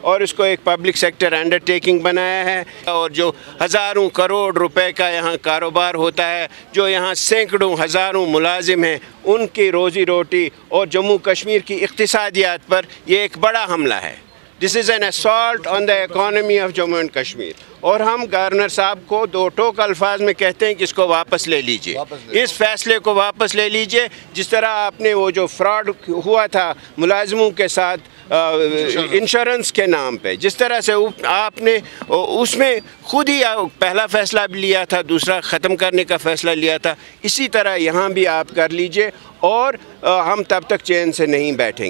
اور اس کو ایک پبلک سیکٹر انڈر ٹیکنگ بنایا ہے، اور جو ہزاروں کروڑ روپے کا یہاں کاروبار ہوتا ہے، جو یہاں سینکڑوں ہزاروں ملازم ہیں، ان کی روزی روٹی اور جموں کشمیر کی اقتصادیات پر یہ ایک بڑا حملہ ہے۔ This is an assault on the economy of Jammu and Kashmir. اور ہم گورنر صاحب کو دو ٹوک الفاظ میں کہتے ہیں کہ اس کو واپس لے لیجئے، اس فیصلے کو واپس لے لیجئے۔ جس طرح آپ نے وہ جو فراڈ ہوا تھا ملازموں کے ساتھ انشورنس کے نام پہ، جس طرح سے آپ نے اس میں خود ہی پہلا فیصلہ بھی لیا تھا، دوسرا ختم کرنے کا فیصلہ لیا تھا، اسی طرح یہاں بھی آپ کر لیجئے، اور ہم تب تک چین سے نہیں بیٹھیں گے۔